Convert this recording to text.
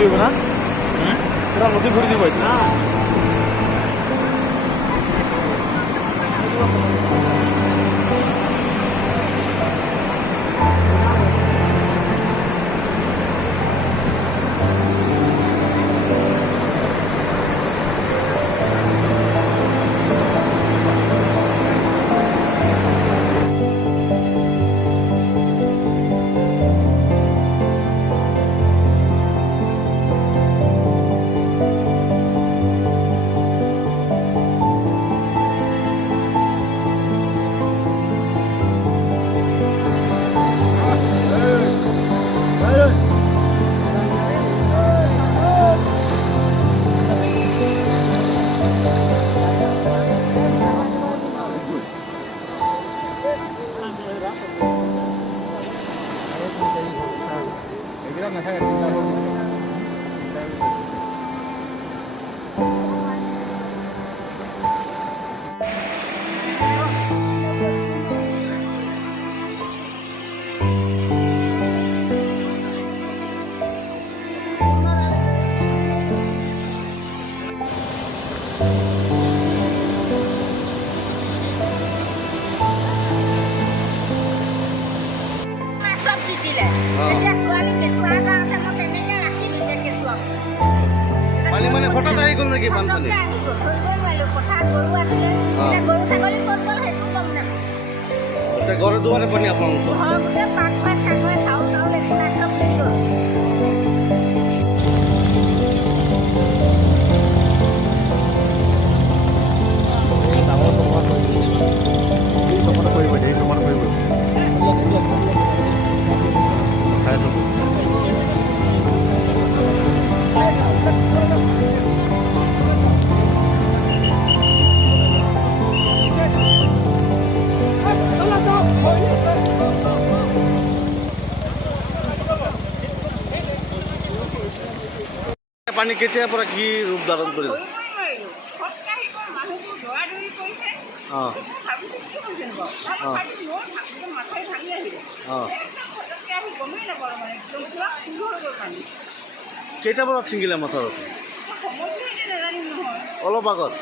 তুলিব না পুৰা নদী ভৰে দিব না মানে হঠাৎ আহি গ'ল নেকি বানপানী ঘৰে দুৱাৰে পানী আপোনালোকৰ পানী কেতিয়াৰ পৰা কি ৰূপ ধাৰণ কৰিলে কেইটা বজাত ছিঙিলে মাথাৰ অলপ আগত